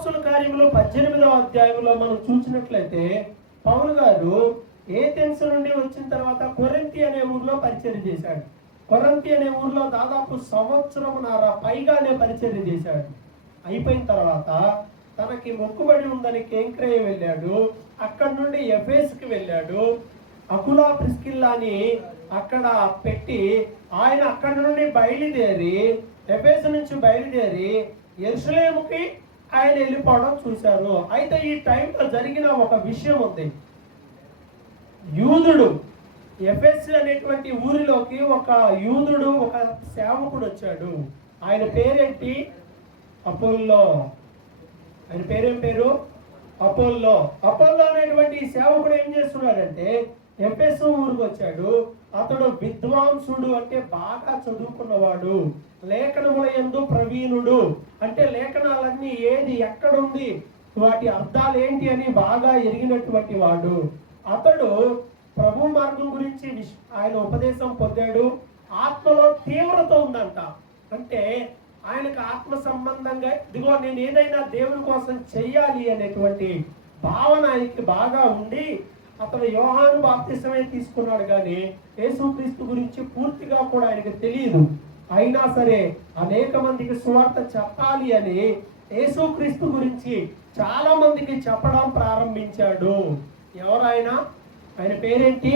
అపోస్తుల కార్యములు 18వ అధ్యాయంలో మనం చూసినట్లయితే పౌలు గారు ఏథెన్స్ నుండి వచ్చిన తర్వాత కొరింథీ అనే ఊర్లో పరిచర్య చేశాడు. కొరింథీ అనే ఊర్లో దాదాపు సంవత్సరమున్నర పైగానే పరిచర్య చేశాడు. అయిపోయిన తర్వాత తనకి మొక్కుబడి ఉందని కేంక్రేయ వెళ్ళాడు. అక్కడి నుండి ఎఫెసుకి వెళ్ళాడు. అకులా ప్రిస్కిల్లాని అక్కడ పెట్టి ఆయన అక్కడి నుండి బయలుదేరి ఎఫెసు నుంచి బయలుదేరి యెరూషలేముకి ఆయన వెళ్ళిపోవడం చూశారు. అయితే ఈ టైంలో జరిగిన ఒక విషయం ఉంది. యూదుడు ఎఫెసు అనేటువంటి ఊరిలోకి ఒక యూదుడు ఒక సేవకుడు వచ్చాడు. ఆయన పేరేంటి? అపోల్లో. ఆయన పేరేం పేరు? అపోల్లో. అపోల్లో అనేటువంటి సేవకుడు ఏం చేస్తున్నాడంటే ఎఫెసు ఊరికి వచ్చాడు. అతడు విద్వాంసుడు, అంటే బాగా చదువుకున్నవాడు, లేఖనముల యందు ప్రవీణుడు, అంటే లేఖనాలన్నీ ఏది ఎక్కడుంది వాటి అర్థాలు ఏంటి అని బాగా ఎరిగినటువంటి వాడు. అతడు ప్రభు మార్గం గురించి ఆయన ఉపదేశం పొందాడు. ఆత్మలో తీవ్రత ఉందంట. అంటే ఆయనకు ఆత్మ సంబంధంగా ఇదిగో నేను ఏదైనా దేవుని కోసం చెయ్యాలి అనేటువంటి భావన ఆయనకి బాగా ఉండి అతను యోహాను బాప్తిసమే తీసుకున్నాడు, కానీ యేసుక్రీస్తు గురించి పూర్తిగా కూడా ఆయనకు తెలియదు. అయినా సరే అనేక మందికి సువార్త చెప్పాలి అని యేసుక్రీస్తు గురించి చాలా మందికి చెప్పడం ప్రారంభించాడు. ఎవరైనా? ఆయన పేరేంటి?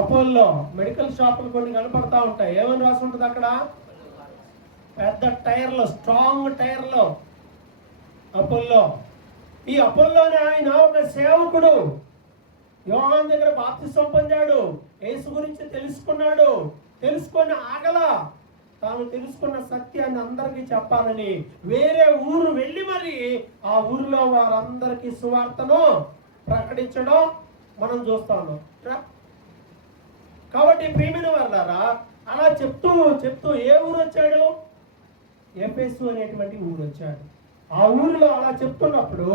అపోల్లో. మెడికల్ షాపులు కొన్ని కనపడతా ఉంటాయి. ఏమని రాసి ఉంటుంది అక్కడ? పెద్ద టైర్లో, స్ట్రాంగ్ టైర్లో అపోల్లో. ఈ అపోల్లోనే ఆయన ఒక సేవకుడు. యోహాను దగ్గర బాప్తిసం పొందాడు, యేసు గురించి తెలుసుకున్నాడు. తెలుసుకొని ఆగల, తాను తెలుసుకున్న సత్యాన్ని అందరికీ చెప్పాలని వేరే ఊరు వెళ్ళి మరి ఆ ఊరిలో వారందరికీ సువార్తను ప్రకటించడం మనం చూస్తా ఉన్నాం. కాబట్టి ప్రియమైన వాళ్ళారా, అలా చెప్తూ చెప్తూ ఏ ఊరు వచ్చాడు? ఎఫెసు అనేటువంటి ఊరు వచ్చాడు. ఆ ఊరిలో అలా చెప్తున్నప్పుడు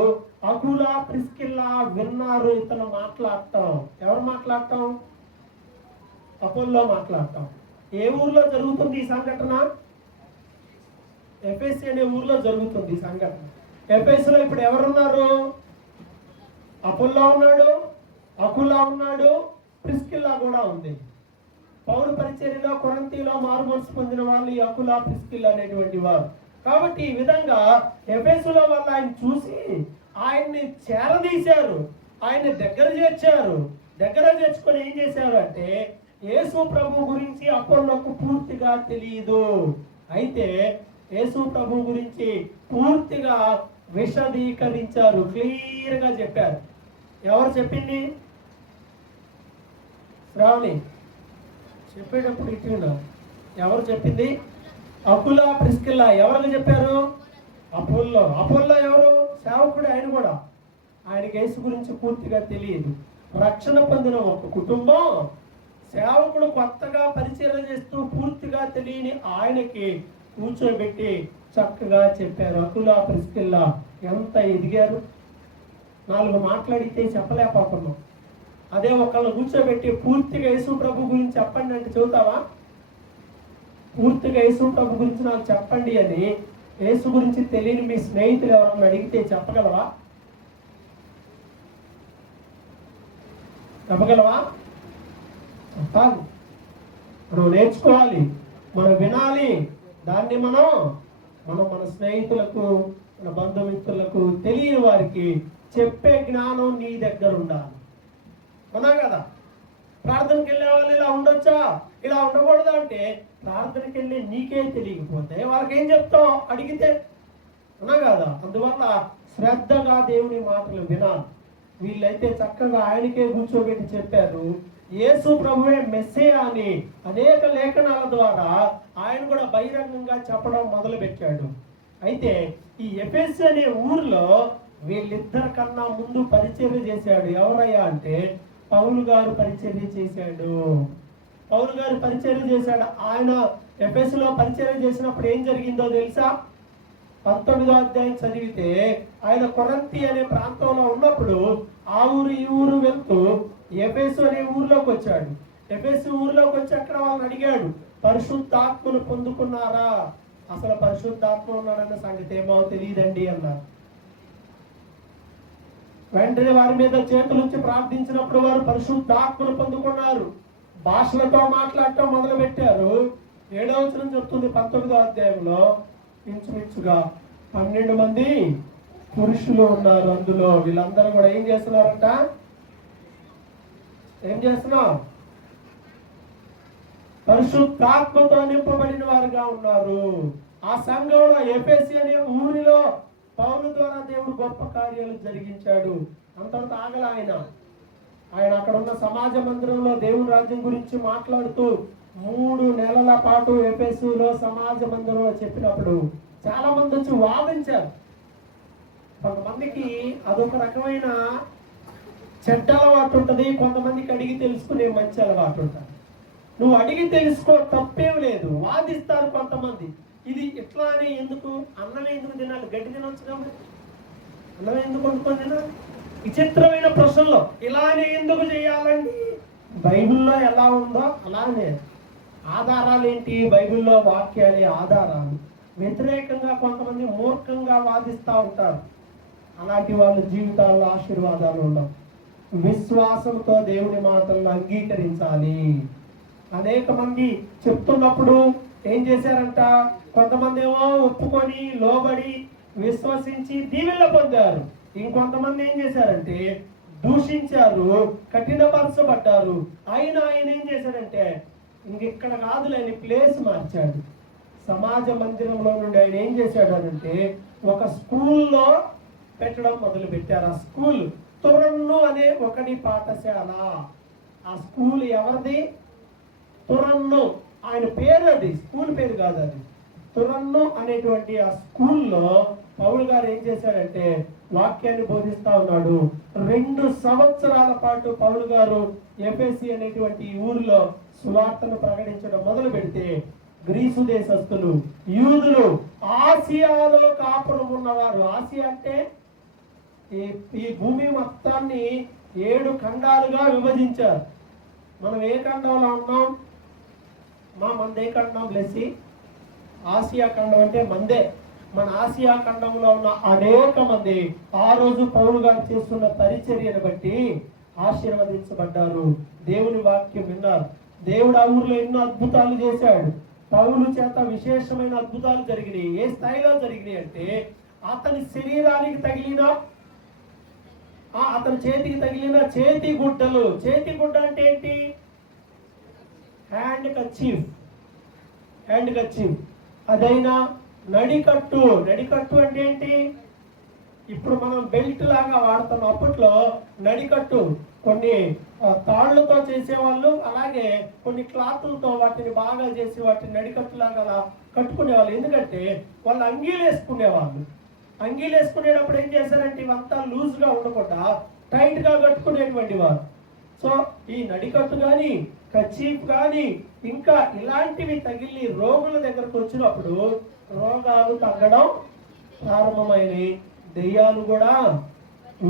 అకులా ప్రిస్కిల్లా విన్నారు ఇతను మాట్లాడటం. ఎవరు మాట్లాడటం? అపోల్లో మాట్లాడటం. ఏ ఊర్లో జరుగుతుంది ఈ సంఘటన? ఎఫెసు అనే ఊర్లో జరుగుతుంది ఈ సంఘటన. ఎఫెసులో ఇప్పుడు ఎవరున్నారు? అపోల్లో ఉన్నాడు, అకులా ఉన్నాడు, ప్రిస్కిల్లా కూడా ఉంది. పౌలు పరిచర్యలో కొరింథీలో మారు మనసు పొందిన వాళ్ళు ఈ అకులా ప్రిస్కిల్లా అనేటువంటి వారు. కాబట్టి ఈ విధంగా ఎఫెసులో వాళ్ళు ఆయన చూసి ఆయన్ని చేరదీశారు, ఆయన్ని దగ్గర చేర్చారు. దగ్గర చేర్చుకొని ఏం చేశారు అంటే యేసు ప్రభు గురించి అపోల్లోకు పూర్తిగా తెలియదు. అయితే యేసు ప్రభు గురించి పూర్తిగా విశదీకరించారు, క్లియర్గా చెప్పారు. ఎవరు చెప్పింది? శ్రావణి చెప్పేటప్పుడు ఇట్లా ఎవరు చెప్పింది? అకులా ప్రిస్కిల్లా. ఎవరికి చెప్పారు? అపోల్లో. అపోల్లో ఎవరు? సేవకుడు. ఆయన కూడా ఆయనకి యేసు గురించి పూర్తిగా తెలియదు. రక్షణ పొందిన ఒక కుటుంబం సేవకుడు కొత్తగా పరిచయం చేస్తూ పూర్తిగా తెలియని ఆయనకి కూర్చోబెట్టి చక్కగా చెప్పారు. అకులా ప్రిస్కిల్లా ఎంత ఎదిగారు! 4 మాట్లాడితే చెప్పలేకపోతున్నాం. అదే ఒకళ్ళని కూర్చోబెట్టి పూర్తిగా యేసు ప్రభు గురించి చెప్పండి అంటే చెబుతావా? పూర్తిగా యేసు ప్రభు గురించి నాకు చెప్పండి అని యేసు గురించి తెలియని మీ స్నేహితులు ఎవరన్నా అడిగితే చెప్పగలవా? చెప్పగలవా? చెప్పాలి. మనం నేర్చుకోవాలి, మనం వినాలి. దాన్ని మనం మన స్నేహితులకు, మన బంధుమిత్రులకు, తెలియని వారికి చెప్పే జ్ఞానం నీ దగ్గర ఉండాలి. అవునా కదా? ప్రార్థనకి వెళ్ళే వాళ్ళు ఇలా ఉండొచ్చా, ఇలా ఉండకూడదు అంటే ప్రార్థనకి వెళ్ళి నీకే తెలియకపోతే వాళ్ళకి ఏం చెప్తావు అడిగితే? అవునా కదా? అందువల్ల శ్రద్ధగా దేవుని మాటలు వినాలి. వీళ్ళైతే చక్కగా ఆయనకే కూర్చోబెట్టి చెప్పారు. యేసు ప్రభువే మెస్సియా అని అనేక లేఖనాల ద్వారా ఆయన కూడా బహిరంగంగా చెప్పడం మొదలు పెట్టాడు. అయితే ఈ ఎఫెసు అనే ఊరిలో వీళ్ళిద్దరి కన్నా ముందు పరిచర్య చేశాడు. ఎవరయ్యా అంటే పౌలు గారు పరిచర్య చేశాడు. పౌలు గారు పరిచర్య చేశాడు. ఆయన ఎఫెసులో పరిచర్య చేసినప్పుడు ఏం జరిగిందో తెలుసా? 19వ అధ్యాయం చదివితే ఆయన కొరింథీ అనే ప్రాంతంలో ఉన్నప్పుడు ఆ ఊరు ఈ ఊరు వెళ్తూ ఎఫెసు అనే ఊర్లోకి వచ్చాడు. ఎఫెసు ఊర్లోకి వచ్చి అక్కడ వాళ్ళని అడిగాడు, పరిశుద్ధాత్మను పొందుకున్నారా అసలు పరిశుద్ధాత్మ ఉన్నాడన్న సంగతి ఏమో తెలియదండి అన్నారు. వెంటనే వారి మీద చేతులుంచి ప్రార్థించినప్పుడు వారు పరిశుద్ధాత్మను పొందుకున్నారు. భాషలతో మాట్లాడటం మొదలు పెట్టారు. 7వ వచనం చెప్తుంది 19వ అధ్యాయంలో ఇంచుమించుగా 12 మంది పురుషులు ఉన్నారు. అందులో వీళ్ళందరూ కూడా ఏం చేస్తున్నారంట? ఏం చేస్తున్నాం? పరిశుద్ధాత్మతో నింపబడిన వారుగా ఉన్నారు. ఆ సంఘంలో ఎఫెసు అనే ఊరిలో పౌలు ద్వారా దేవుడు గొప్ప కార్యాలు జరిగించాడు. అంతవరకు ఆగల ఆయన అక్కడ ఉన్న సమాజ మందిరంలో దేవుని రాజ్యం గురించి మాట్లాడుతూ 3 నెలల పాటు ఎఫెసులో సమాజ మందిరంలో చెప్పినప్పుడు చాలా మంది వచ్చి వాదించారు. కొంతమందికి అదొక రకమైన చెడ్డ అలవాటు ఉంటుంది, కొంతమందికి అడిగి తెలుసుకునే మంచి అలవాటు ఉంటుంది. నువ్వు అడిగి తెలుసుకో, తప్పేం లేదు. వాదిస్తారు కొంతమంది. ఇది ఇట్లా అని ఎందుకు? అన్నమే ఎందుకు తినాలి? గడ్డి తినొచ్చు కాబట్టి అన్నమే ఎందుకు వండుకొని తినాలి? విచిత్రమైన ప్రశ్నలో ఇలానే ఎందుకు చేయాలండి? బైబిల్లో ఎలా ఉందో అలానే. ఆధారాలు ఏంటి? బైబిల్లో వాక్యాలే ఆధారాలు. వ్యతిరేకంగా కొంతమంది మూర్ఖంగా వాదిస్తూ ఉంటారు. అలాంటి వాళ్ళ జీవితాల్లో ఆశీర్వాదాలు ఉండవు. విశ్వాసంతో దేవుని మాటలను అంగీకరించాలి. అనేక మంది చెప్తున్నప్పుడు ఏం చేశారంట? కొంతమంది ఏమో ఒప్పుకొని లోబడి విశ్వసించి దీవెనలు పొందారు. ఇంకొంతమంది ఏం చేశారంటే దూషించారు, కఠినపరచబడ్డారు. ఆయన ఏం చేశాడంటే ఇంకెక్కడ కాదులేని ప్లేస్ మార్చాడు. సమాజ మందిరంలో నుండి ఆయన ఏం చేశాడు అంటే ఒక స్కూల్లో పెట్టడం మొదలు పెట్టారు. ఆ స్కూల్ తురన్ను అనే ఒకటి పాఠశాల. ఆ స్కూల్ ఎవరిది? తురన్ను. ఆయన పేరు అది, స్కూల్ పేరు కాదు అది. తురన్ను అనేటువంటి ఆ స్కూల్లో పౌలు గారు ఏం చేశాడంటే వాక్యాన్ని బోధిస్తా ఉన్నాడు. 2 సంవత్సరాల పాటు పౌలు గారు ఎఫెసు అనేటువంటి ఊరిలో సువార్తను ప్రకటించడం మొదలు పెడితే గ్రీసు దేశస్థులు, యూదులు, ఆసియాలో కాపురం ఉన్నవారు. ఆసియా అంటే ఈ భూమి మొత్తాన్ని 7 ఖండాలుగా విభజించారు. మనం ఏ ఖండంలో ఉన్నాం? మందే ఖండం బ్లెస్సి. ఆసియా ఖండం అంటే మందే. మన ఆసియా ఖండంలో ఉన్న అనేక మంది ఆ రోజు పౌలు గారు చేస్తున్న పరిచర్యను బట్టి ఆశీర్వదించబడ్డారు. దేవుని వాక్యం విన్నారు. దేవుడు ఆ ఊర్లో ఎన్నో అద్భుతాలు చేశాడు. పౌలు చేత విశేషమైన అద్భుతాలు జరిగినాయి. ఏ స్థాయిలో జరిగినాయి అంటే అతని శరీరానికి తగిలిన, అతని చేతికి తగిలిన చేతి గుడ్డలు. చేతి గుడ్డ అంటే ఏంటి? Hand kerchief. అదైనా నడికట్టు. నడికట్టు అంటే ఏంటి? ఇప్పుడు మనం బెల్ట్ లాగా వాడతాం. అప్పట్లో నడికట్టు కొన్ని తాళ్లతో చేసేవాళ్ళు, అలాగే కొన్ని క్లాతులతో వాటిని బాగా చేసి వాటిని నడికట్టులాగా అలా కట్టుకునేవాళ్ళు. ఎందుకంటే వాళ్ళు అంగీలు వేసుకునేవాళ్ళు. అంగీలు వేసుకునేటప్పుడు ఏం చేశారంటే ఇవంతా లూజ్గా ఉండకుండా టైట్గా కట్టుకునేటువంటి వారు. సో ఈ నడికట్టు కానీ కర్చీఫ్ కానీ ఇంకా ఇలాంటివి తగిలి రోగుల దగ్గరకు వచ్చినప్పుడు రోగాలు తగ్గడం ప్రారంభమైనవి. దెయ్యాలు కూడా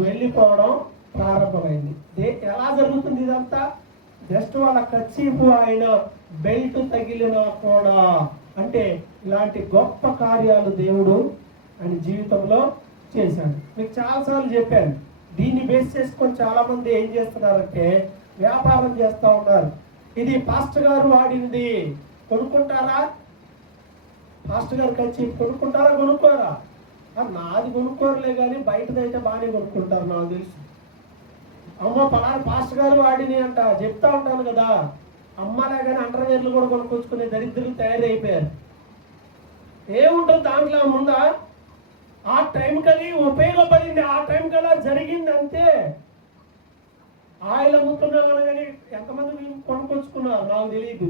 వెళ్ళిపోవడం ప్రారంభమైంది. ఎలా జరుగుతుంది ఇదంతా? జస్ట్ వాళ్ళ కర్చీఫ్ ఆయన బెల్ట్ తగిలినా కూడా. అంటే ఇలాంటి గొప్ప కార్యాలు దేవుడు ఆయన జీవితంలో చేశాడు. మీకు చాలాసార్లు చెప్పాను. దీన్ని బేస్ చేసుకొని చాలా మంది ఏం చేస్తున్నారంటే వ్యాపారం చేస్తూ ఉన్నారు. ఇది పాస్టర్ గారు వాడింది, కొనుక్కుంటారా? పాస్టర్ గారు కలిసి కొనుక్కుంటారా? కొనుక్కోరా? నాది కొనుక్కోరలే కానీ బయటదైతే బాగానే కొనుక్కుంటారు నాకు తెలుసు. అమ్మ పలానా పాస్టర్ గారు వాడిని అంట చెప్తా ఉంటాను కదా. అమ్మలే కానీ అండర్వేర్లు కూడా కొనుక్కొచ్చుకునే దరిద్రులు తయారైపోయారు. ఏముంటుంది దాంట్లో? ముందా ఆ టైంకి అది ఉపయోగపడింది, ఆ టైంకి అలా జరిగింది అంతే. ఆయిల్ అమ్ముతున్నామని కానీ ఎంతమంది కొనుక్కొచ్చుకున్నారు నాకు తెలియదు.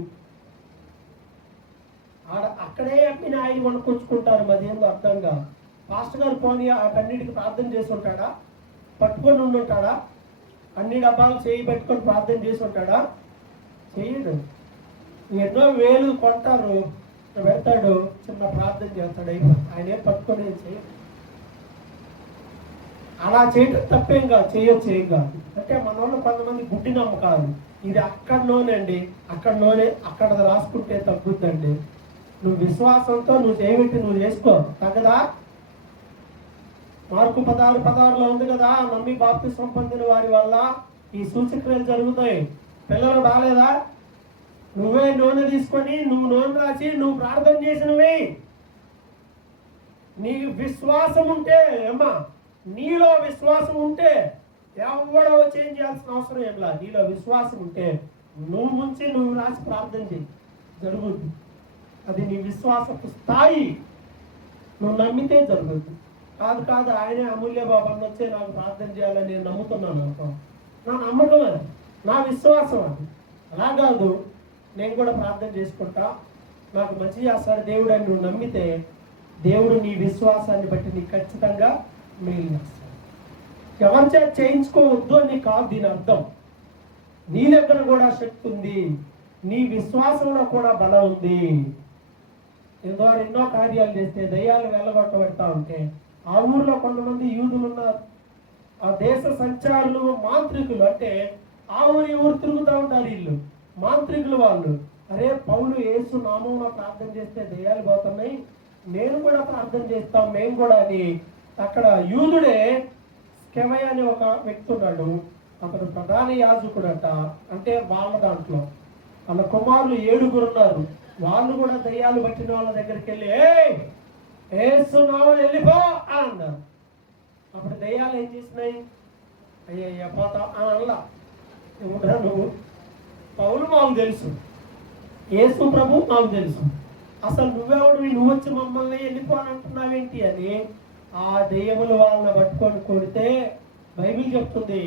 అక్కడే అమ్మిన ఆయిల్ కొనుక్కొచ్చుకుంటారు. మరి ఏందో అర్థంగా. పాస్టర్ గారు పోనీ వాటన్నిటికి ప్రార్థన చేసి ఉంటాడా? పట్టుకొని ఉండుంటాడా? అన్ని డబ్బాలు చేయి పెట్టుకొని ప్రార్థన చేసి ఉంటాడా? చేయడు. ఎన్నో వేలు కొంటారు, పెడతాడు, చిన్న ప్రార్థన చేస్తాడు, అయిపోయి ఆయన ఏం పట్టుకొని చేయడు. అలా చేయడం తప్పేం కాదు, చేయొచ్చు, ఏం కాదు. అంటే మన వాళ్ళు కొంతమంది గుడ్డి నమ్మకాలు. ఇది అక్కడ నూనె అండి, అక్కడ నూనె అక్కడ రాసుకుంటే తగ్గుద్దండి. నువ్వు విశ్వాసంతో నువ్వు చేయబెట్టి నువ్వు చేసుకో, తగ్గదా? మార్కు 16:16 ఉంది కదా, నమ్మి బాప్తిస్మం పొందిన వారి వల్ల ఈ సూచక్రియలు జరుగుతాయి. పిల్లలు రాలేదా? నువ్వే నూనె తీసుకొని నువ్వు నూనె రాసి నువ్వు ప్రార్థన చేసినవే. నీ విశ్వాసం ఉంటే అమ్మా, నీలో విశ్వాసం ఉంటే ఎవడో చేంజ్ చేయాల్సిన అవసరం ఏం లేదు. నీలో విశ్వాసం ఉంటే నువ్వు ముంచి నువ్వు రాసి ప్రార్థన చేయి, జరుగుద్ది. అది నీ విశ్వాసపు స్థాయి. నువ్వు నమ్మితే జరుగుద్ది. కాదు ఆయనే అమూల్య బాబాన్ని వచ్చే నాకు ప్రార్థన చేయాలని నేను నమ్ముతున్నాను అనుకో, నా నమ్మకం అది, నా విశ్వాసం అది. అలా కాదు, నేను కూడా ప్రార్థన చేసుకుంటా, నాకు మంచి చేస్తాడు దేవుడు అని నువ్వు నమ్మితే దేవుడు నీ విశ్వాసాన్ని బట్టి నీకు ఖచ్చితంగా మేలు చేస్తాడు. ఎవరి చేత చేయించుకోవద్దు అని కాదు దీని అర్థం. నీ దగ్గర కూడా శక్తి ఉంది, నీ విశ్వాసంలో కూడా బలం ఉంది. ద్వారా ఎన్నో కార్యాలు చేస్తే దయ్యాలు వెళ్ళగొట్టబడతా ఉంటే ఆ ఊర్లో కొంతమంది యూదులు ఉన్నారు. ఆ దేశ సంచారులు, మాంత్రికులు, అంటే ఆ ఊరు తిరుగుతూ ఉంటారు వీళ్ళు, మాంత్రికులు వాళ్ళు. అరే పౌలు యేసు నామమున ప్రార్థన చేస్తే దయ్యాలు పోతున్నాయి, నేను కూడా ప్రార్థన చేస్తాం మేము కూడా అని. అక్కడ యూదుడే స్కెమయ అని ఒక వ్యక్తి ఉన్నాడు, అతడు ప్రధాన యాజకుడట. అంటే వాళ్ళ దాంట్లో వాళ్ళ కుమారులు 7 ఉన్నారు. వాళ్ళు కూడా దయ్యాలు పట్టిన వాళ్ళ దగ్గరికి వెళ్ళి యేసు నామమున వెళ్ళిపో అని అన్నారు. అప్పుడు దయ్యాలు ఏం చేసినాయి? అయ్యయ్య పోతా అని అల్లా. నువ్వు పౌలు మాకు తెలుసు, యేసు ప్రభు మాకు తెలుసు, అసలు నువ్వెవడు, నువ్వు వచ్చి మమ్మల్ని వెళ్ళిపోనంటున్నావేంటి అని ఆ దెయ్యములు వాళ్ళని పట్టుకొని కొడితే బైబిల్ చెప్తుంది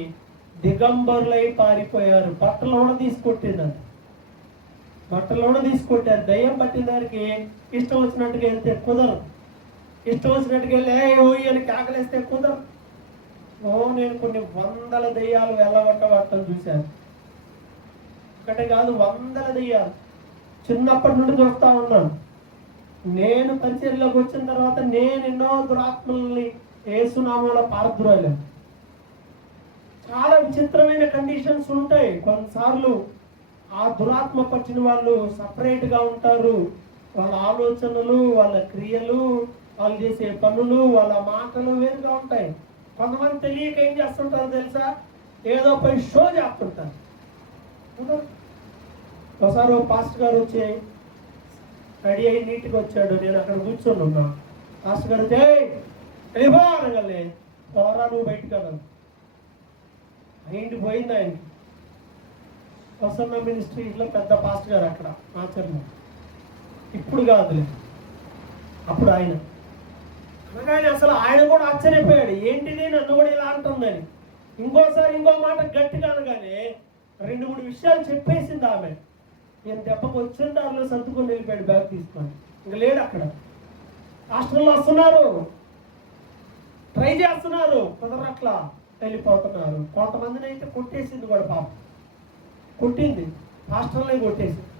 దిగంబరులై పారిపోయారు. బట్టలోన తీసుకొట్టిందని, బట్టలోన తీసుకొట్టారు. దయ్యం పట్టిన దానికి ఇష్టం వచ్చినట్టుగా వెళ్తే కుదరదు, ఇష్టం వచ్చినట్టుగా వెళ్ళి ఓయి అని కేకలేస్తే కుదరదు. నేను కొన్ని వందల దయ్యాలు వెళ్ళగొట్టబట్టం చూశాను. ఒకటే కాదు, వందల దయ్యాలు చిన్నప్పటి నుండి చూస్తా ఉన్నాను. నేను పరిచర్యలోకి వచ్చిన తర్వాత నేను ఎన్నో దురాత్మల్ని యేసునామములో పారద్రోయలేను. చాలా విచిత్రమైన కండిషన్స్ ఉంటాయి. కొన్నిసార్లు ఆ దురాత్మ పట్టిన వాళ్ళు సపరేట్గా ఉంటారు. వాళ్ళ ఆలోచనలు, వాళ్ళ క్రియలు, వాళ్ళు చేసే పనులు, వాళ్ళ మాటలు వేరుగా ఉంటాయి. కొంతమంది తెలియక ఏం చేస్తుంటారో తెలుసా, ఏదో పై షో చేస్తుంటారు. ఒకసారి ఒక పాస్టర్ గారు వచ్చి రెడీ అయ్యి నీట్గా వచ్చాడు, నేను అక్కడ కూర్చొని ఉన్నా. పాస్టర్ గారు వచ్చి వెళ్ళిపో అనగలే, పోరా నువ్వు బయటకు అన్నాను. అయింటి పోయింది ఆయనకి. వసన్న మినిస్ట్రీలో పెద్ద పాస్టర్ గారు అక్కడ ఆచరణ, ఇప్పుడు కాదులే, అప్పుడు ఆయన అనగానే అసలు ఆయన కూడా ఆశ్చర్యపోయాడు, ఏంటిది నన్ను కూడా ఇలా అంటుందని. ఇంకోసారి ఇంకో మాట గట్టిగా అనగానే 2-3 విషయాలు చెప్పేసింది ఆమె. నేను దెబ్బకు వచ్చిన దారిలో సర్దుకొని వెళ్ళిపోయాడు బ్యాగ్ తీసుకొని. ఇంక లేడు అక్కడ. హాస్టల్లో వస్తున్నారు, ట్రై చేస్తున్నారు, కుదరట్లా, వెళ్ళిపోతున్నారు. కొంతమందిని అయితే కొట్టేసింది కూడా, పాపం కొట్టింది, హాస్టల్లో కొట్టేసింది.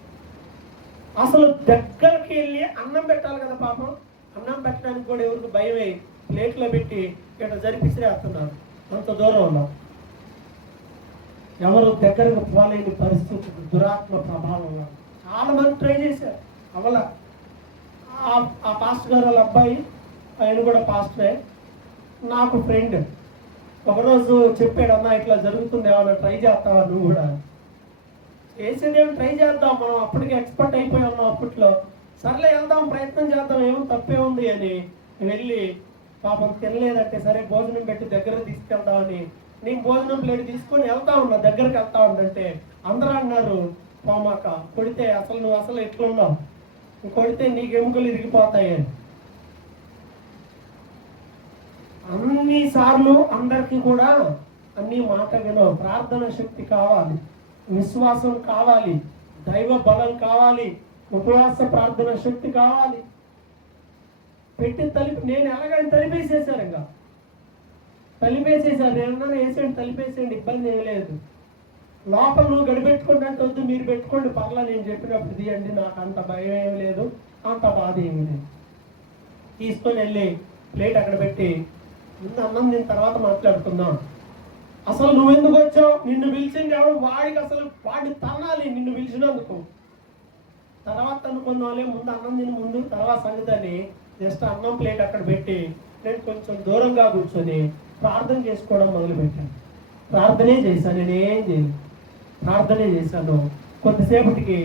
అసలు దగ్గరికి వెళ్ళి అన్నం పెట్టాలి కదా పాపం, అన్నం పెట్టడానికి కూడా ఎవరికి భయమై ప్లేట్లో పెట్టి ఇక్కడ జరిపిసిరేస్తున్నారు. అంత దూరంలో ఎవరు దగ్గరకు పోలేని పరిస్థితి, దురాత్మ ప్రభావం. చాలా మంది ట్రై చేశారు, అవల. ఆ పాస్టర్ గారు వాళ్ళ అబ్బాయి, ఆయన కూడా పాస్టరే, నాకు ఫ్రెండ్. ఒకరోజు చెప్పాడు, అన్న ఇట్లా జరుగుతుంది, ఏమన్నా ట్రై చేస్తావా నువ్వు కూడా? చేసేదేమో ట్రై చేద్దాం, మనం అప్పటికి ఎక్స్పర్ట్ అయిపోయి ఉన్నాం అప్పట్లో. సర్లే వెళ్దాం, ప్రయత్నం చేద్దాం, ఏమో తప్పే ఉంది అని వెళ్ళి, పాపం తినలేదంటే సరే భోజనం పెట్టి దగ్గర తీసుకెళ్దామని నేను భోజనం ప్లేట్ తీసుకొని వెళ్తా ఉన్నా, దగ్గరకు వెళ్తా ఉందంటే అందరూ అన్నారు పోమాక, కొడితే అసలు నువ్వు అసలు ఎట్లున్నావు, కొడితే నీకు ఎముకలు ఇరిగిపోతాయని. అన్నిసార్లు అందరికీ కూడా అన్ని మాట వినవు. ప్రార్థన శక్తి కావాలి, విశ్వాసం కావాలి, దైవ బలం కావాలి, ఉపవాస ప్రార్థన శక్తి కావాలి. పెట్టి నేను ఎలాగని తలిపేసేసారు, ఇంకా తలిపేసేసారు. నేను వేసేయండి, తలిపేసేయండి, ఇబ్బంది ఏం లేదు. లోపల నువ్వు గడిపెట్టుకుంటే వద్దు, మీరు పెట్టుకోండి పర్లా, నేను చెప్పినప్పుడు తీయండి, నాకు అంత భయం ఏమి లేదు, అంత బాధ ఏమి లేదు. తీసుకొని వెళ్ళి ప్లేట్ అక్కడ పెట్టి, ముందు అన్నం దీని తర్వాత మాట్లాడుకుందాం. అసలు నువ్వెందుకు వచ్చావు, నిన్ను పిలిచింది ఎవడు, వాడికి అసలు వాడి తన్నాలి నిన్ను పిలిచినందుకు. తర్వాత అనుకున్న వాళ్ళే ముందు అన్నం తిని ముందు తర్వాత సంగతి అని జస్ట్ అన్నం ప్లేట్ అక్కడ పెట్టి నేను కొంచెం దూరంగా కూర్చొని ప్రార్థన చేసుకోవడం మొదలుపెట్టాను. ప్రార్థనే చేశాను, నేనేం చేయను, ప్రార్థనే చేశాను. కొద్దిసేపటికి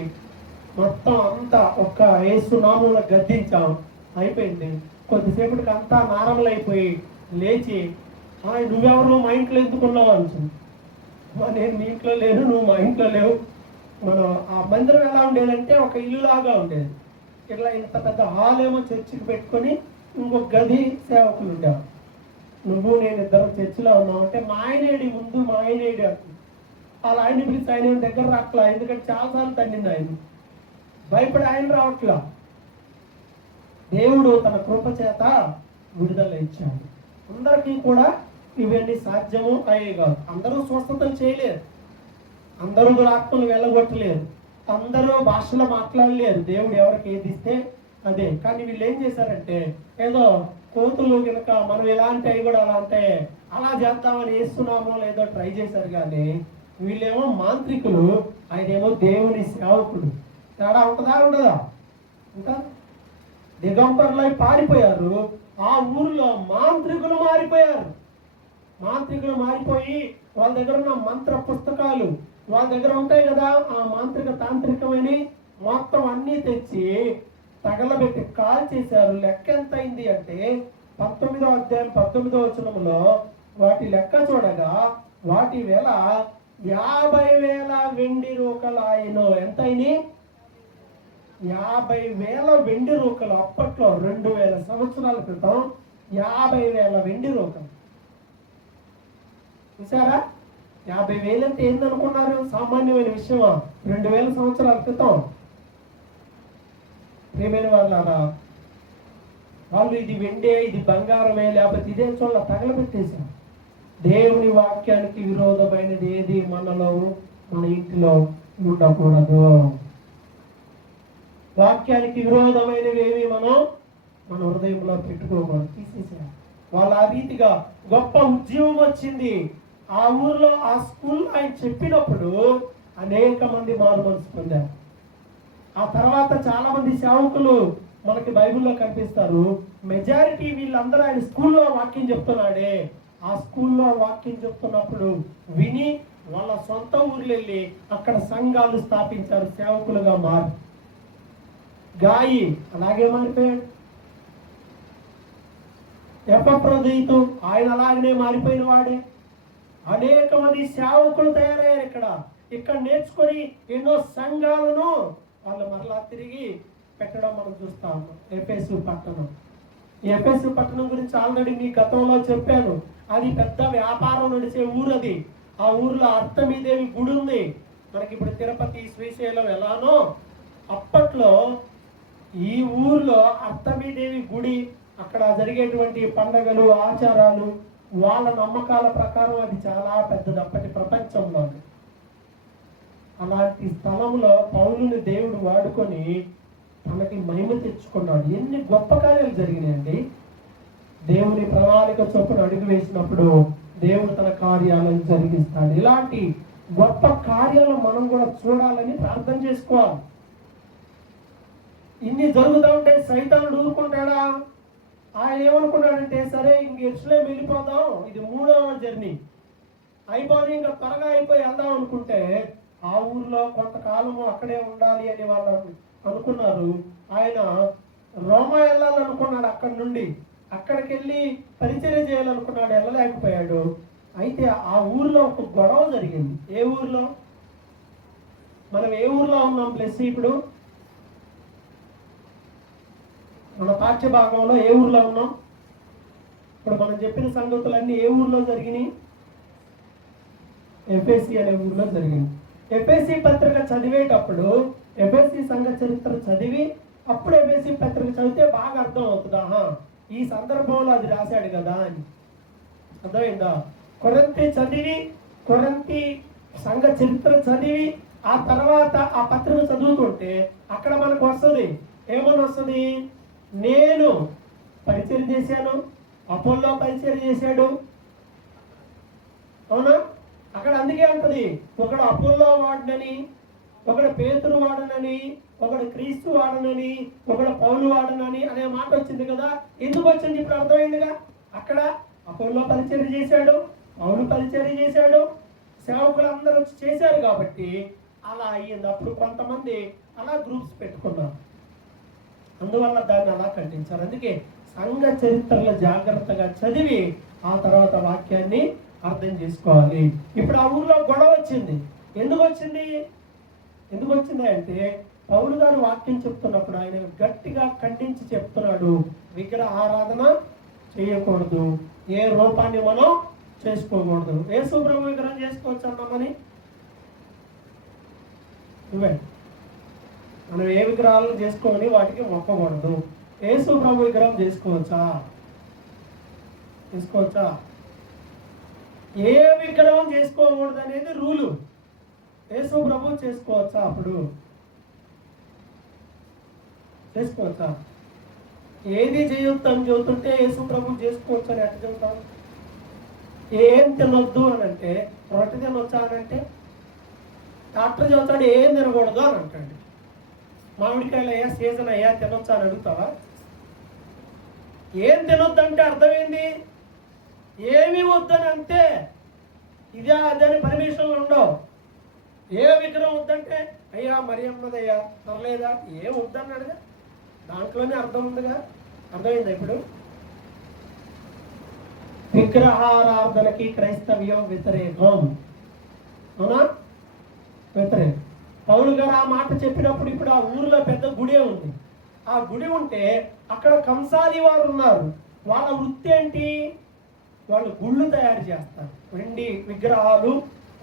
మొత్తం అంతా ఒక్క యేసునామంలో గద్దించాం, అయిపోయింది. కొద్దిసేపటికి అంతా నార్మల్ అయిపోయి లేచి నువ్వెవరు మా ఇంట్లో ఎందుకున్నావు అంచు. నేను మీ ఇంట్లో లేను, నువ్వు మా ఇంట్లో లేవు. మనం ఆ మందిరం ఎలా ఉండేదంటే ఒక ఇల్లులాగా ఉండేది. ఇట్లా ఇంత పెద్ద హాల్ ఏమో చర్చికి పెట్టుకొని ఇంకొక గది సేవకులు ఉండేవారు. నువ్వు నేను ఇద్దరు చర్చిలో ఉన్నావు అంటే మా ఆయనేడి ముందు మా ఆయనేడి అంటుంది. అలా ఆయన్ని పిలిచి ఆయన దగ్గర రాట్లా, ఎందుకంటే చాలాసార్లు తన్నింది ఆయన. భయపడి ఆయన రావట్లా. దేవుడు తన కృప చేత విడుదల ఇచ్చాడు. అందరికీ కూడా ఇవన్నీ సాధ్యము అయ్యే కాదు. అందరూ స్వస్థతలు చేయలేరు, అందరూ ఆత్మలు వెళ్ళగొట్టలేరు, అందరూ భాషలో మాట్లాడలేరు. దేవుడు ఎవరికి ఏది ఇస్తే అదే. కానీ వీళ్ళు ఏం చేశారంటే ఏదో కోతులు కనుక మనం ఎలాంటి అవి కూడా అలా అంటే అలా చేద్దామని వేస్తున్నామో లేదో ట్రై చేశారు. కానీ వీళ్ళేమో మాంత్రికులు, ఆయనేమో దేవుని సేవకుడు. తేడా ఉంటుందా ఉండదా? ఇంకా దిగంబర్లై పారిపోయారు. ఆ ఊరిలో మాంత్రికులు మారిపోయారు. మాంత్రికులు మారిపోయి వాళ్ళ దగ్గర ఉన్న మంత్ర పుస్తకాలు వాళ్ళ దగ్గర ఉంటాయి కదా, ఆ మాంత్రిక తాంత్రికమని మొత్తం అన్నీ తెచ్చి తగలబెట్టి కాల్ చేశారు. లెక్క ఎంత అయింది అంటే 19వ అధ్యాయం 19వ వచనంలో వాటి లెక్క చూడగా వాటి వేల 50,000 వెండి రూకలు ఆయన. ఎంత అయినాయి? 50,000 వెండి రూకలు. అప్పట్లో 2000 సంవత్సరాల క్రితం 50,000 వెండి రూకలు. చూసారా? 50,000 అంటే ఏందనుకున్నారు? సామాన్యమైన విషయమా? 2000 సంవత్సరాల క్రితం. ప్రియమైన వాళ్ళారా, వాళ్ళు ఇది వెండే, ఇది బంగారమే, లేకపోతే ఇదే చోళ్ళ తగలబెట్టేశారు. దేవుని వాక్యానికి విరోధమైనది ఏది మన ఇంటిలో ఉండకూడదు. వాక్యానికి విరోధమైనవి ఏమి మన హృదయంలో పెట్టుకోకూడదు, తీసేసారు. వాళ్ళు ఆ రీతిగా గొప్ప ఉద్యమం వచ్చింది ఆ ఊర్లో. ఆ స్కూల్ ఆయన చెప్పినప్పుడు అనేక మంది మారు మనసు పొందారు. ఆ తర్వాత చాలా మంది సేవకులు మనకి బైబిల్లో కనిపిస్తారు. మెజారిటీ వీళ్ళందరూ ఆయన స్కూల్లో వాక్యం చెప్తున్నాడే, ఆ స్కూల్లో వాక్యం చెప్తున్నప్పుడు విని వాళ్ళ సొంత ఊర్లు వెళ్ళి అక్కడ సంఘాలు స్థాపించారు, సేవకులుగా మారి. గాయి అలాగే మారిపోయాడు. ఎపఫ్రోదితు ఆయన అలాగనే మారిపోయిన వాడే. అనేక మంది సేవకులు తయారయ్యారు. ఇక్కడ నేర్చుకొని ఎన్నో సంఘాలను వాళ్ళు మరలా తిరిగి పెట్టడం మనం చూస్తాము. ఎఫెసు పట్టణం. ఈ ఎఫెసు పట్టణం గురించి ఆల్రెడీ మీ గతంలో చెప్పాను. అది పెద్ద వ్యాపారం నడిచే ఊరు. అది ఆ ఊర్లో అర్తమీదేవి గుడి ఉంది. మనకి ఇప్పుడు తిరుపతి, శ్రీశైలం ఎలానో అప్పట్లో ఈ ఊర్లో అర్తమీదేవి గుడి, అక్కడ జరిగేటువంటి పండగలు, ఆచారాలు, వాళ్ళ నమ్మకాల ప్రకారం అది చాలా పెద్దది అప్పటి ప్రపంచంలో. అలాంటి స్థలంలో పౌలుని దేవుడు వాడుకొని తనకి మహిమ తెచ్చుకున్నాడు. ఎన్ని గొప్ప కార్యాలు జరిగినాయండి. దేవుని ప్రణాళిక చొప్పున అడుగు వేసినప్పుడు దేవుడు తన కార్యాలను జరిగిస్తాడు. ఇలాంటి గొప్ప కార్యాలు మనం కూడా చూడాలని ప్రార్థన చేసుకోవాలి. ఇన్ని జరుగుతూ ఉంటే సైతానుడు ఊరుకుంటాడా? ఆయన ఏమనుకున్నాడంటే, సరే ఇంక యెరూషలేము వెళ్ళిపోదాం, ఇది 3వ జర్నీ అయిపోయి ఇంకా త్వరగా అయిపోయి వెళ్దాం అనుకుంటే ఆ ఊర్లో కొంతకాలము అక్కడే ఉండాలి అని వాళ్ళు అనుకున్నారు. ఆయన రోమా వెళ్ళాలనుకున్నాడు. అక్కడి నుండి అక్కడికి వెళ్ళి పరిచర్య చేయాలనుకున్నాడు, వెళ్ళలేకపోయాడు. అయితే ఆ ఊర్లో ఒక గొడవ జరిగింది. ఏ ఊర్లో? మనం ఏ ఊర్లో ఉన్నాం ప్లస్ ఇప్పుడు మన పాఠ్య భాగంలో ఏ ఊర్లో ఉన్నాం? ఇప్పుడు మనం చెప్పిన సంగతులన్నీ ఏ ఊర్లో జరిగినాయి? ఎఫెసీ అనే ఊర్లో జరిగింది. ఎఫెసీ పత్రిక చదివేటప్పుడు ఎఫెసీ సంఘ చరిత్ర చదివి అప్పుడు ఎఫెసీ పత్రిక చదివితే బాగా అర్థం అవుతుందా, ఈ సందర్భంలో అది రాశాడు కదా అని. అర్థమైందా? కొరింథీ చదివి, కొరింథీ సంఘ చరిత్ర చదివి ఆ తర్వాత ఆ పత్రిక చదువుతుంటే అక్కడ మనకు వస్తుంది, ఏమని వస్తుంది? నేను పరిచయం చేశాను, అపోల్లో పరిచయం చేశాడు, అవునా? అక్కడ అందుకే అంటది, ఒకడు అపోల్లో వాడనని, ఒకడు పేతురు వాడనని, ఒకడు క్రీస్తు వాడనని, ఒకడు పౌలు వాడనని అనే మాట వచ్చింది కదా. ఎందుకు వచ్చింది ఇప్పుడు అర్థమైందిగా. అక్కడ అపోల్లో పరిచర్య చేశాడు, పౌలు పరిచర్య చేశాడు, సేవకులు అందరూ వచ్చి చేశారు కాబట్టి అలా అయ్యింది. అప్పుడు కొంతమంది అలా గ్రూప్స్ పెట్టుకున్నారు, అందువల్ల దాన్ని అలా ఖండించారు. అందుకే సంఘ చరిత్రలో జాగ్రత్తగా చదివి ఆ తర్వాత వాక్యాన్ని అర్థం చేసుకోవాలి. ఇప్పుడు ఆ ఊర్లో గొడవ వచ్చింది. ఎందుకు వచ్చింది అంటే పౌలు గారు వాక్యం చెప్తున్నప్పుడు ఆయన గట్టిగా ఖండించి చెప్తున్నాడు, విగ్రహ ఆరాధన చేయకూడదు, ఏ రూపాన్ని మనం చేసుకోకూడదు. యేసు ప్రభు విగ్రహం చేసుకోవచ్చు అన్నామని నువ్వే మనం ఏ విగ్రహాలను చేసుకోని వాటికి మొక్కకూడదు. యేసు ప్రభు విగ్రహం చేసుకోవచ్చా? ఏ విగ్రహం చేసుకోకూడదు అనేది రూలు. యేసు ప్రభు చేసుకోవచ్చా? అప్పుడు చేసుకోవచ్చా? ఏది చేయొద్దు అని చెబుతుంటే యేసు ప్రభు చేసుకోవచ్చు అని ఎట్లా చెబుతాం? ఏం తినొద్దు అని అంటే రొట్టె తినొచ్చా అని అంటే డాక్టర్ చెబుతాడు ఏం తినకూడదు అని అంటాడు. మామిడికాయలు అయ్యా సీజన్ అయ్యా తినొచ్చా అని అడుగుతావా? ఏం తినొద్దు అంటే అర్థమైంది, ఏమి వద్దని అంతే. ఇదే అదని పర్మిషన్లు ఉండవు. ఏ విగ్రహం వద్దంటే అయ్యా మరి అమ్మదయ్యా పర్లేదా, ఏం వద్దన్నాడుగా, దాంట్లోనే అర్థం ఉందిగా. అర్థమైందా? ఇప్పుడు విగ్రహారాధనకి క్రైస్తవ్యం వ్యతిరేకం, అవునా? వ్యతిరేకం. పౌలు గారు ఆ మాట చెప్పినప్పుడు ఇప్పుడు ఆ ఊరిలో పెద్ద గుడే ఉంది. ఆ గుడి ఉంటే అక్కడ కంసాలి వారు ఉన్నారు. వాళ్ళ వృత్తి ఏంటి? వాళ్ళు గుళ్ళు తయారు చేస్తారు, వెండి విగ్రహాలు,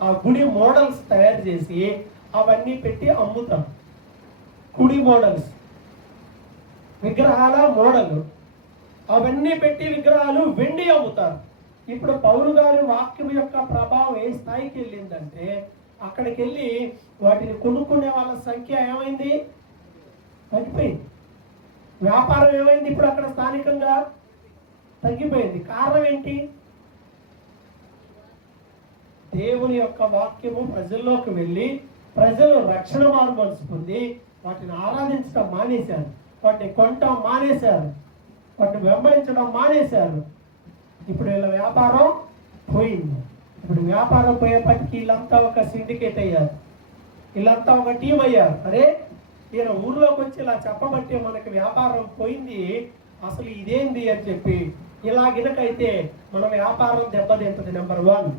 ఆ గుడి మోడల్స్ తయారు చేసి అవన్నీ పెట్టి అమ్ముతారు. గుడి మోడల్స్, విగ్రహాల మోడల్ అవన్నీ పెట్టి విగ్రహాలు వెండి అమ్ముతారు. ఇప్పుడు పౌలు గారి వాక్యం యొక్క ప్రభావం ఏ స్థాయికి వెళ్ళిందంటే అక్కడికి వెళ్ళి వాటిని కొనుక్కునే వాళ్ళ సంఖ్య ఏమైంది? తగ్గిపోయింది. వ్యాపారం ఏమైంది? ఇప్పుడు అక్కడ స్థానికంగా తగ్గిపోయింది. కారణం ఏంటి? దేవుని యొక్క వాక్యము ప్రజల్లోకి వెళ్ళి ప్రజలు రక్షణ మార్పు పొంది వాటిని ఆరాధించడం మానేశారు, వాటిని కొనటం మానేశారు, వాటిని వెంబడించడం మానేశారు. ఇప్పుడు వీళ్ళ వ్యాపారం పోయింది. ఇప్పుడు వ్యాపారం పోయేపటికి వీళ్ళంతా ఒక సిండికేట్ అయ్యారు, వీళ్ళంతా ఒక టీం అయ్యారు. అరే ఈయన ఊర్లోకి వచ్చి ఇలా చెప్పబట్టే మనకి వ్యాపారం పోయింది, అసలు ఇదేంది అని చెప్పి ఇలా గినకైతే మన వ్యాపారం దెబ్బతింటుంది. నెంబర్ 1.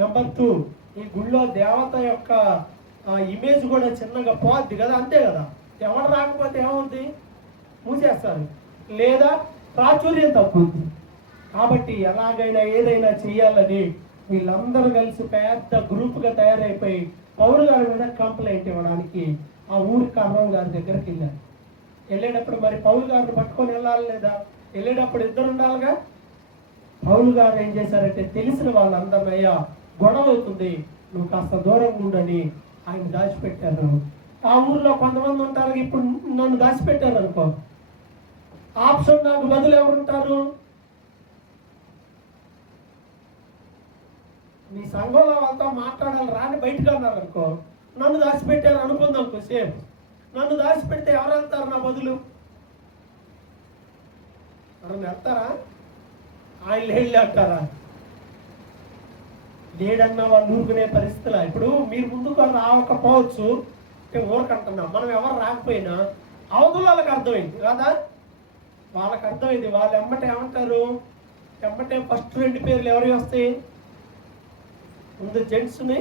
నెంబర్ 2, ఈ గుళ్ళో దేవత యొక్క ఇమేజ్ కూడా చిన్నగా పోద్ది కదా, అంతే కదా. ఎవరు రాకపోతే ఏమవుద్ది? మూసేస్తారు, లేదా ప్రాచుర్యం తప్పుద్ది. కాబట్టి ఎలాగైనా ఏదైనా చెయ్యాలని వీళ్ళందరూ కలిసి పెద్ద గ్రూప్గా తయారైపోయి పౌలు గారి మీద కంప్లైంట్ ఇవ్వడానికి ఆ ఊరి కారణం గారి దగ్గరికి వెళ్ళారు. వెళ్ళేటప్పుడు మరి పౌలు గారిని పట్టుకొని వెళ్ళాలి లేదా? వెళ్ళేటప్పుడు ఇద్దరు ఉండాలిగా. పౌలు గారు ఏం చేశారంటే తెలిసిన వాళ్ళందరూ అయ్యా గొడవ అవుతుంది, నువ్వు కాస్త దూరంగా ఉండని ఆయన దాచిపెట్టారు. ఆ ఊర్లో కొంతమంది ఉంటారు, ఇప్పుడు నన్ను దాచిపెట్టారు అనుకో, ఆప్షన్ నాకు బదులు ఎవరుంటారు? మీ సంఘంలో వాళ్ళతో మాట్లాడాలి రాని బయటకు అన్నారు అనుకో, నన్ను దాచిపెట్టారు అనుకుందాం సేమ్. నన్ను దాచిపెడితే ఎవరు వెళ్తారు నా బదులు? ఎవరన్నా వెళ్తారా? ఆయన వెళ్ళి అంటారా? లేడన్నా వాళ్ళు ఊరుకునే పరిస్థితులు. ఇప్పుడు మీరు ముందుకు రాకపోవచ్చు, ఊరకంటున్నాం. మనం ఎవరు రాకపోయినా అవతల వాళ్ళకి అర్థమైంది కదా, వాళ్ళకి అర్థమైంది. వాళ్ళు ఎమ్మటే ఏమంటారు? ఎమ్మటే ఫస్ట్ 2 పేర్లు ఎవరి వస్తాయి? ముందు జెంట్స్ని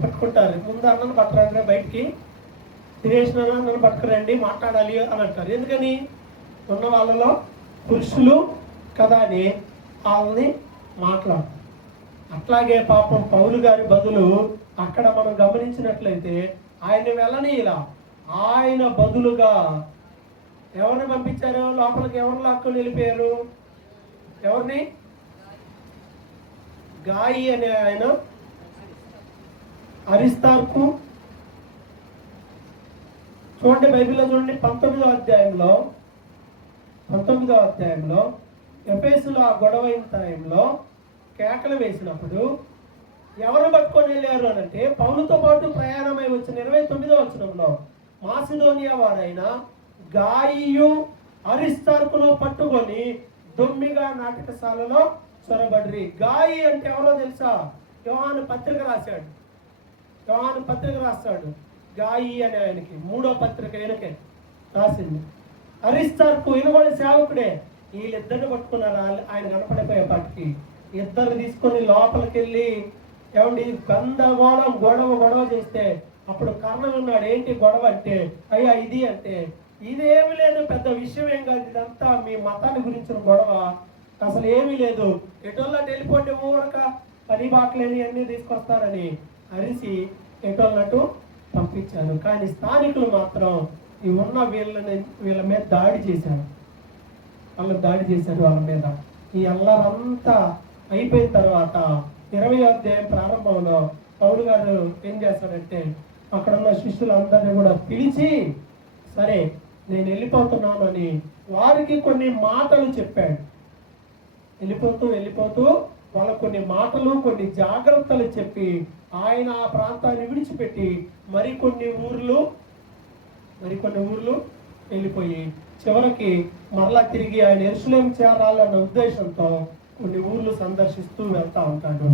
పట్టుకుంటారు, ముందు అన్నను పట్టరండి బయటికి, తినేసిన అన్నను పట్టుకురండి మాట్లాడాలి అని అంటారు. ఎందుకని? ఉన్న వాళ్ళలో పురుషులు కదా అని వాళ్ళని మాట్లాడతారు. అట్లాగే పాపం పౌలు గారి బదులు అక్కడ మనం గమనించినట్లయితే ఆయన వెళ్ళనీలా, ఆయన బదులుగా ఎవరిని పంపించారు లోపలికి? ఎవరిని లాక్కొని వెళ్ళిపోయారు? ఎవరిని? గాయి అనే ఆయన, అరిస్తార్కు. చూడండి బైబిల్లో చూడండి 19వ అధ్యాయంలో ఎఫెసులో ఆ గొడవ అయిన టైంలో కేకలు వేసినప్పుడు ఎవరు పట్టుకొని వెళ్ళారు అని అంటే పౌలుతో పాటు ప్రయాణమై వచ్చిన 29వ వచనంలో మాసిదోనియా వారైన గాయియు అరిస్తార్కును పట్టుకొని దొమ్మిగా నాటకశాలలో చొరబడ్రి. గాయి అంటే ఎవరో తెలుసా? యోహాను పత్రిక రాశాడు. యోహాను పత్రిక రాస్తాడు గాయి అనే ఆయనకి, 3వ పత్రిక ఈయనకే రాసింది. అరిస్తార్కు ఈయన కూడా సేవకుడే. వీళ్ళిద్దరిని పట్టుకున్నారు. ఆయన కనపడిపోయేపాటికి ఇద్దరు తీసుకొని లోపలికి వెళ్ళి ఏమండి గందరగోళం గొడవ చేస్తే అప్పుడు కర్ణం ఉన్నాడు. ఏంటి గొడవ అంటే, అయ్యా ఇది అంటే, ఇదేమి లేదు, పెద్ద విషయం ఏం కాదు, ఇదంతా మీ మతాన్ని గురించిన గొడవ, అసలు ఏమీ లేదు, ఎటోళ్ళకి వెళ్ళిపోండి, ఊరక పని బాట్లేని అన్నీ తీసుకొస్తారని అరిసి ఎటోళ్ళట్టు పంపించారు. కానీ స్థానికులు మాత్రం ఈ ఉన్న వీళ్ళ మీద దాడి చేశారు. వాళ్ళ మీద. ఈ అల్లరంతా అయిపోయిన తర్వాత 20వ అధ్యాయం ప్రారంభంలో పౌలు గారు ఏం చేస్తాడంటే అక్కడ ఉన్న శిష్యులందరినీ కూడా పిలిచి, సరే నేను వెళ్ళిపోతున్నాను అని వారికి కొన్ని మాటలు చెప్పాడు. వెళ్ళిపోతూ వాళ్ళకు కొన్ని మాటలు, కొన్ని జాగ్రత్తలు చెప్పి ఆయన ఆ ప్రాంతాన్ని విడిచిపెట్టి మరికొన్ని ఊర్లు వెళ్ళిపోయి చివరికి మరలా తిరిగి ఆయన యెరూషలేము చేరాలన్న ఉద్దేశంతో కొన్ని ఊర్లు సందర్శిస్తూ వెళ్తూ ఉంటాడు.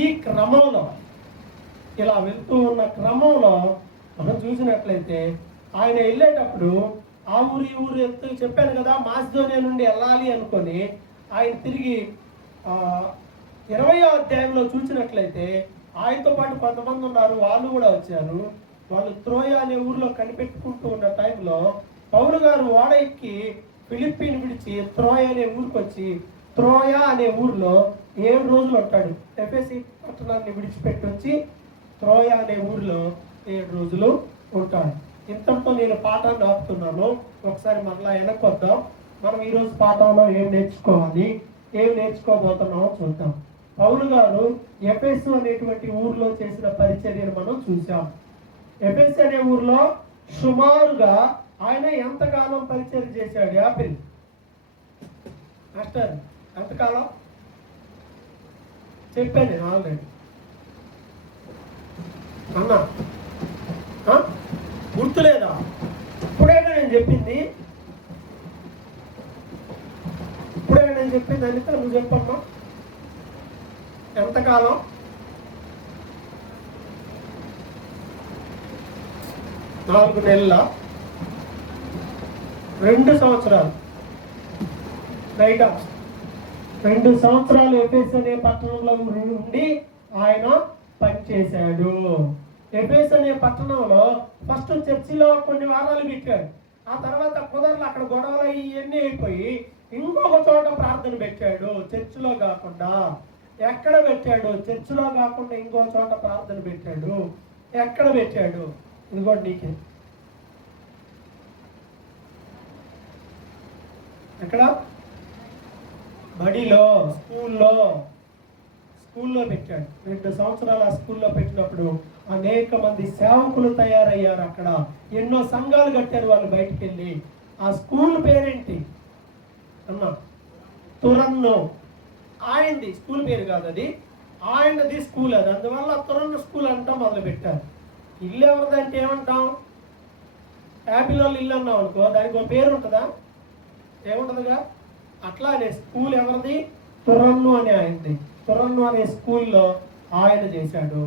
ఈ క్రమంలో, ఇలా వెళ్తూ ఉన్న క్రమంలో మనం చూసినట్లయితే ఆయన వెళ్ళేటప్పుడు ఆ ఊరు ఈ ఊరు వెళ్తూ, చెప్పాను కదా మాసిదోనియా నుండి వెళ్ళాలి అనుకొని ఆయన తిరిగి 20వ అధ్యాయంలో చూసినట్లయితే ఆయనతో పాటు కొంతమంది ఉన్నారు, వాళ్ళు కూడా వచ్చారు. వాళ్ళు త్రోయ అనే ఊర్లో కనిపెట్టుకుంటూ ఉన్న టైంలో పౌలు గారు ఓడ ఎక్కి ఫిలిప్పీని విడిచి త్రోయ అనే ఊరికి వచ్చి త్రోయ అనే ఊర్లో 7 రోజులు ఉంటాడు. ఎఫెసీ పట్టణాన్ని విడిచిపెట్టి వచ్చి త్రోయ అనే ఊర్లో 7 రోజులు ఉంటాడు. ఇంతటితో నేను పాఠాన్ని ఆపుతున్నాను. ఒకసారి మరలా వెనక్కి వద్దాం. మనం ఈరోజు పాఠంలో ఏం నేర్చుకోవాలి, ఏం నేర్చుకోబోతున్నామో చూద్దాం. పౌలు గారు ఎఫెసు అనేటువంటి ఊర్లో చేసిన పరిచర్యను మనం చూసాం. ఎఫెసు అనే ఊర్లో సుమారుగా ఆయన ఎంతకాలం పరిచర్య చేశాడు? యాపిల్ మాస్టర్ ఎంతకాలం చెప్పాను నేను ఆల్రెడీ. అన్నా గుర్తులేదా? ఇప్పుడేగా నేను చెప్పింది అనిత, నువ్వు చెప్పమ్మా ఎంతకాలం? నాలుగు నెలల 2 సంవత్సరాలు. రైట్ ఆఫ్ 2 సంవత్సరాలు ఎఫెసు అనే పట్టణంలో ఉండి ఆయన పనిచేశాడు. ఎఫెసు అనే పట్టణంలో ఫస్ట్ చర్చిలో కొన్ని వారాలు పెట్టాడు. ఆ తర్వాత కుదరలు అక్కడ గొడవలు ఇవన్నీ అయిపోయి ఇంకొక చోట ప్రార్థన పెట్టాడు. చర్చిలో కాకుండా ఎక్కడ పెట్టాడు? చర్చిలో కాకుండా ఇంకో చోట ప్రార్థన పెట్టాడు. ఎక్కడ పెట్టాడు? ఇదిగోండి నీకే. ఎక్కడ? బడిలో, స్కూల్లో పెట్టాడు. 2 సంవత్సరాలు ఆ స్కూల్లో పెట్టినప్పుడు అనేక మంది సేవకులు తయారయ్యారు. అక్కడ ఎన్నో సంఘాలు కట్టారు వాళ్ళు బయటికి వెళ్ళి. ఆ స్కూల్ పేరేంటి అన్నా? తురన్ను. ఆయనది స్కూల్ పేరు కాదు, అది ఆయనది స్కూల్. అది అందువల్ల తురన్ను స్కూల్ అంటాం మొదలు పెట్టారు. ఇల్లు ఎవరిదంటే ఏమంటాం? యాపిల్ వాళ్ళు ఇల్లు అన్నాం అనుకో, దానికి ఒక పేరు ఉంటుందా? ఏముంటుందిగా. అట్లానే స్కూల్ ఎవరిది? తురన్ను అనే ఆయనది. తురన్ను అనే స్కూల్లో ఆయన చేశాడు.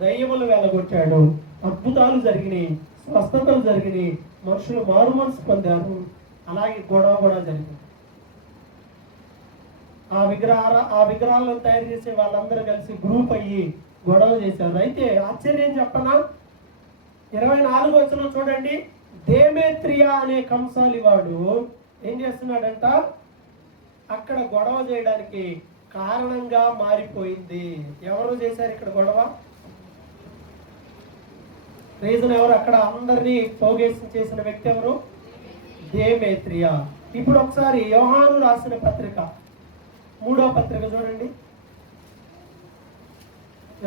దయ్యములు వెళ్ళగొట్టాడు. అద్భుతాలు జరిగినాయి, స్వస్థతలు జరిగినాయి, మనుషులు మారు మనసు పొందారు. అలాగే గొడవ కూడా జరిగింది. ఆ విగ్రహాలను తయారు చేసే వాళ్ళందరూ కలిసి గ్రూప్ అయ్యి గొడవ చేశారు. అయితే ఆశ్చర్యం చెప్పనా, 24వ వచనం చూడండి. దేమేత్రియా అనే కంసాలి వాడు ఏం చేస్తున్నాడంట? అక్కడ గొడవ చేయడానికి కారణంగా మారిపోయింది. ఎవరు చేశారు ఇక్కడ గొడవ? రీజన్ ఎవరు? అక్కడ అందరినీ పోగేసి చేసిన వ్యక్తి ఎవరు? దేమేత్రియా. ఇప్పుడు ఒకసారి యోహాను రాసిన పత్రిక 3వ పత్రిక చూడండి.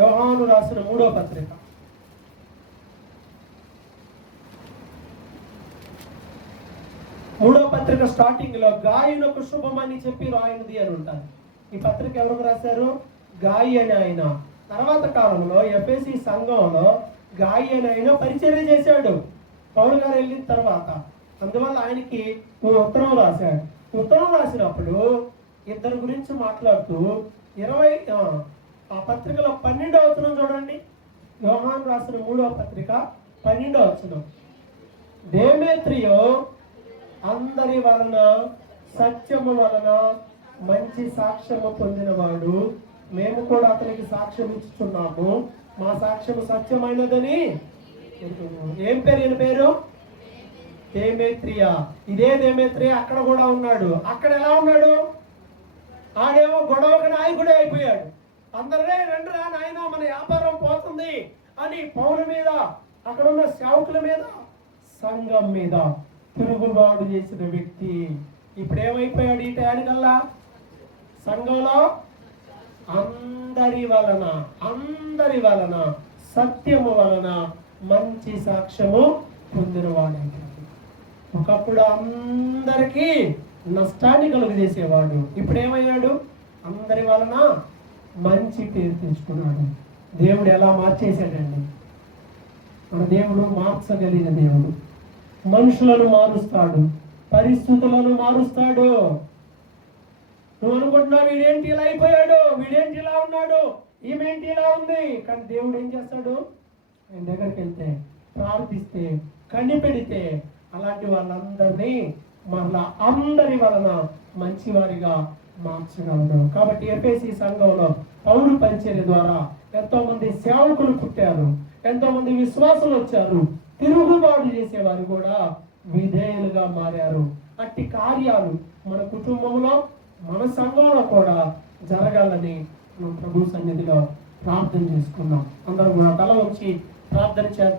యోహాను రాసిన 3వ పత్రిక 3వ పత్రిక స్టార్టింగ్ లో గాయునకు శుభమని చెప్పి రాయినది అని ఉంటారు. ఈ పత్రిక ఎవరికి రాశారు? గాయి అని ఆయన. తర్వాత కాలంలో ఎఫెసీ సంఘంలో గాయి అని ఆయన పరిచర్య చేశాడు. పౌలు గారు వెళ్ళిన తర్వాత. అందువల్ల ఆయనకి ఓ ఉత్తరం రాశాడు. ఉత్తరం రాసినప్పుడు ఇద్దరు గురించి మాట్లాడుతూ 20 ఆ పత్రికలో 12వ వచనం చూడండి. యోహాను రాసిన 3వ పత్రిక 12వ వచనం. దేమేత్రియు అందరి వలన సత్యము వలన మంచి సాక్ష్యము పొందినవాడు, మేము కూడా అతనికి సాక్ష్యం ఇస్తున్నాము, మా సాక్ష్యము సత్యమైనదని. ఏం పేరు? ఈయన పేరు దేమేత్రియ. ఇదే దేమేత్రియ అక్కడ కూడా ఉన్నాడు. అక్కడ ఎలా ఉన్నాడు? ఆడేమో గొడవకు నాయకుడే అయిపోయాడు. అందరే రండిరా నాయన మన వ్యాపారం పోతుంది అని పౌరు మీద, అక్కడ ఉన్న సేవకుల మీద, సంఘం మీద తిరుగుబాటు చేసిన వ్యక్తి ఇప్పుడు ఏమైపోయాడు? ఈ టయానికల్లా సంఘంలో అందరి వలన సత్యము వలన మంచి సాక్ష్యము పొందినవాడు. ఒకప్పుడు అందరికీ నష్టాన్ని కలుగజేసేవాడు. ఇప్పుడు ఏమయ్యాడు? అందరి వలన మంచి పేరు తెచ్చుకున్నాడు. దేవుడు ఎలా మార్చేశాడండి? మన దేవుడు మార్చగలిగిన దేవుడు. మనుషులను మారుస్తాడు, పరిస్థితులను మారుస్తాడు. నువ్వు అనుకుంటున్నావు వీడేంటి ఇలా అయిపోయాడు, వీడేంటి ఇలా ఉన్నాడు, ఈమెంటి ఇలా ఉంది. కానీ దేవుడు ఏం చేస్తాడు? ఆయన దగ్గరికి వెళ్తే, ప్రార్థిస్తే, కనిపెడితే అలాంటి వాళ్ళందరినీ మరలా అందరి వలన మంచివారిగా మార్చగలడు. కాబట్టి ఎఫెసీ సంఘంలో పౌలు పరిచర్య ద్వారా ఎంతో మంది సేవకులు పుట్టారు, ఎంతో మంది విశ్వాసులు వచ్చారు, తిరుగుబాటు చేసేవారు కూడా విధేయులుగా మారారు. అట్టి కార్యాలు మన కుటుంబంలో, మన సంఘంలో కూడా జరగాలని మనం ప్రభు సన్నిధిలో ప్రార్థన చేసుకున్నాం. అందరం తల వచ్చి ప్రార్థన చేద్దాం.